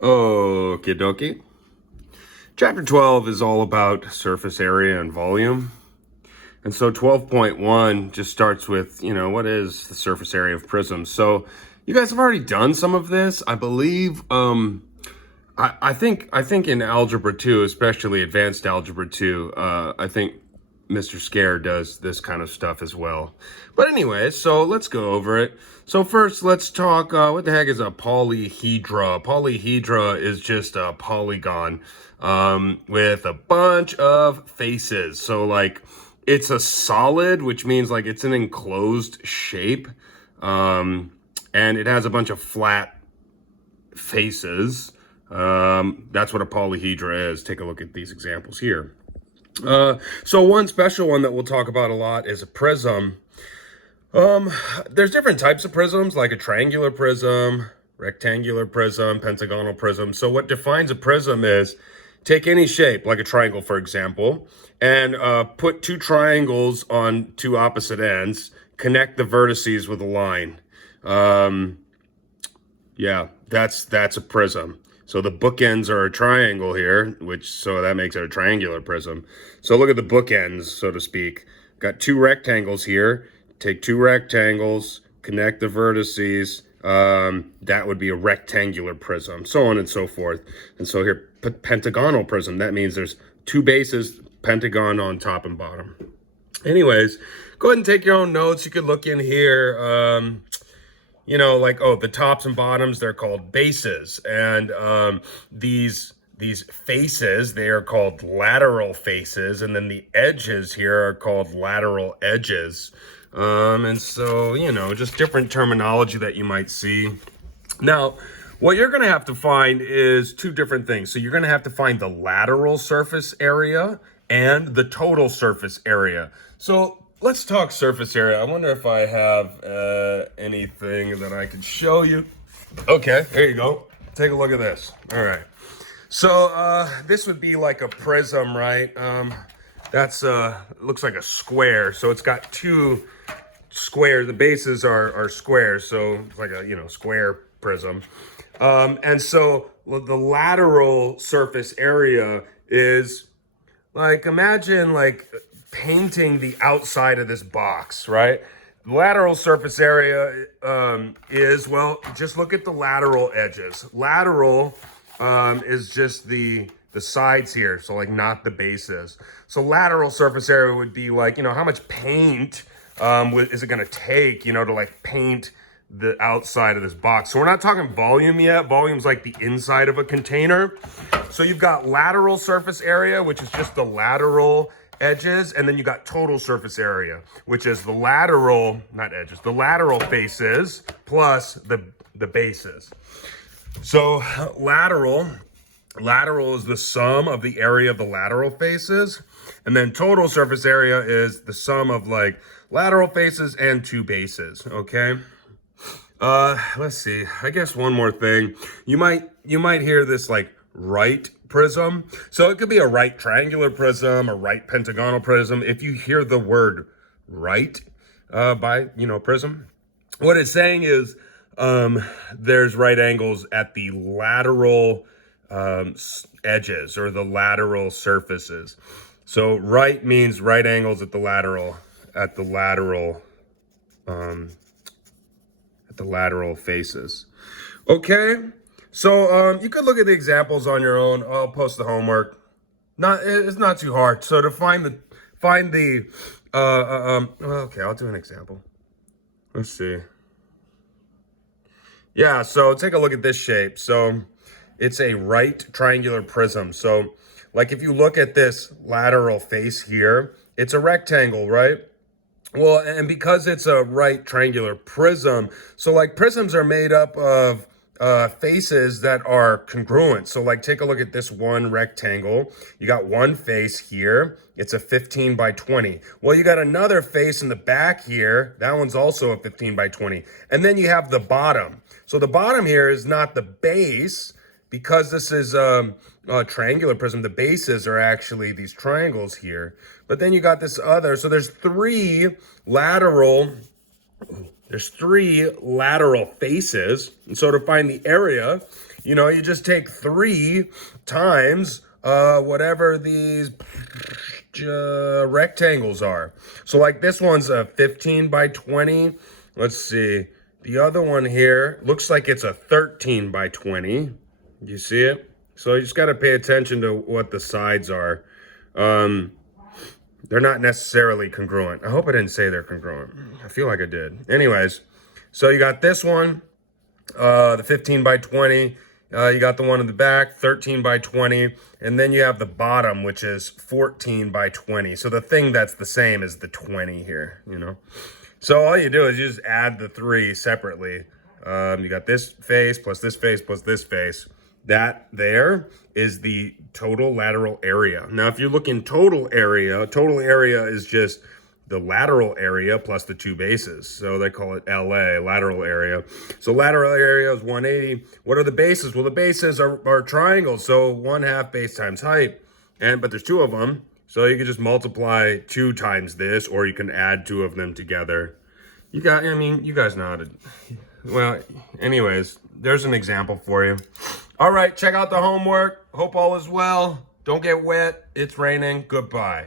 Okie dokie. Chapter 12 is all about surface area and volume. And so 12.1 just starts with, what is the surface area of prisms? So you guys have already done some of this. I believe, I think in Algebra 2, especially Advanced Algebra 2, I think Mr. Scare does this kind of stuff as well. But anyway, so let's go over it. So first, let's talk, what the heck is a polyhedra? Polyhedra is just a polygon with a bunch of faces. So like, it's a solid, which means like it's an enclosed shape. And it has a bunch of flat faces. That's what a polyhedra is. Take a look at these examples here. So one special one that we'll talk about a lot is a prism. There's different types of prisms, like a triangular prism, rectangular prism, pentagonal prism. So what defines a prism is take any shape, like a triangle, for example, and put two triangles on two opposite ends, connect the vertices with a line. Yeah, that's a prism. So the bookends are a triangle here, so that makes it a triangular prism. So look at the bookends, so to speak. Got two rectangles here. Take two rectangles, connect the vertices. That would be a rectangular prism, so on and so forth. And so here, pentagonal prism, that means there's two bases, pentagon on top and bottom. Anyways, go ahead and take your own notes. You could look in here. The tops and bottoms, they're called bases. And these faces, they are called lateral faces. And then the edges here are called lateral edges. And so, just different terminology that you might see. Now, what you're going to have to find is two different things. So you're going to have to find the lateral surface area and the total surface area. So let's talk surface area. I wonder if I have anything that I could show you. Okay, there you go. Take a look at this. All right. So this would be like a prism, right? That's looks like a square. So it's got two squares. The bases are squares. So it's like a square prism. And so the lateral surface area is like, imagine like painting the outside of this box, right? Lateral surface area is, well, just look at the lateral edges. Lateral is just the sides here, so like not the bases. So lateral surface area would be like, how much paint is it gonna take, to like paint the outside of this box. So we're not talking volume yet. Volume's like the inside of a container. So you've got lateral surface area, which is just the lateral edges, and then you got total surface area, which is the lateral, not edges, the lateral faces plus the bases. So lateral is the sum of the area of the lateral faces, and then total surface area is the sum of like lateral faces and two bases. Okay. Let's see. I guess one more thing. You might hear this like right prism. So it could be a right triangular prism, a right pentagonal prism. If you hear the word right by prism, what it's saying is there's right angles at the lateral edges or the lateral surfaces. So right means right angles at the lateral faces. Okay, so you could look at the examples on your own. I'll post the homework. It's not too hard. So to find the okay, I'll do an example. Let's see. Yeah, so take a look at this shape. So it's a right triangular prism. So like if you look at this lateral face here, it's a rectangle, right? Well, and because it's a right triangular prism, so like prisms are made up of faces that are congruent. So like take a look at this one rectangle. You got one face here. It's a 15 by 20. Well, you got another face in the back here. That one's also a 15 by 20. And then you have the bottom. So the bottom here is not the base, because this is a triangular prism. The bases are actually these triangles here. But then you got this other. So there's three lateral faces. And so to find the area, you know, you just take 3 times whatever these rectangles are. So like this one's a 15 by 20. Let's see. The other one here looks like it's a 13 by 20. You see it? So you just got to pay attention to what the sides are. They're not necessarily congruent. I hope I didn't say they're congruent. I feel like I did. Anyways, so you got this one, the 15 by 20. You got the one in the back, 13 by 20. And then you have the bottom, which is 14 by 20. So the thing that's the same is the 20 here, you know. So all you do is you just add the 3 separately. You got this face plus this face plus this face. That there is the total lateral area. Now, if you look in total area is just the lateral area plus the 2 bases. So they call it LA, lateral area. So lateral area is 180. What are the bases? Well, the bases are triangles. So 1/2 base times height. But there's 2 of them. So you can just multiply 2 times this, or you can add 2 of them together. You guys know how to, well, anyways, there's an example for you. All right, check out the homework. Hope all is well. Don't get wet. It's raining. Goodbye.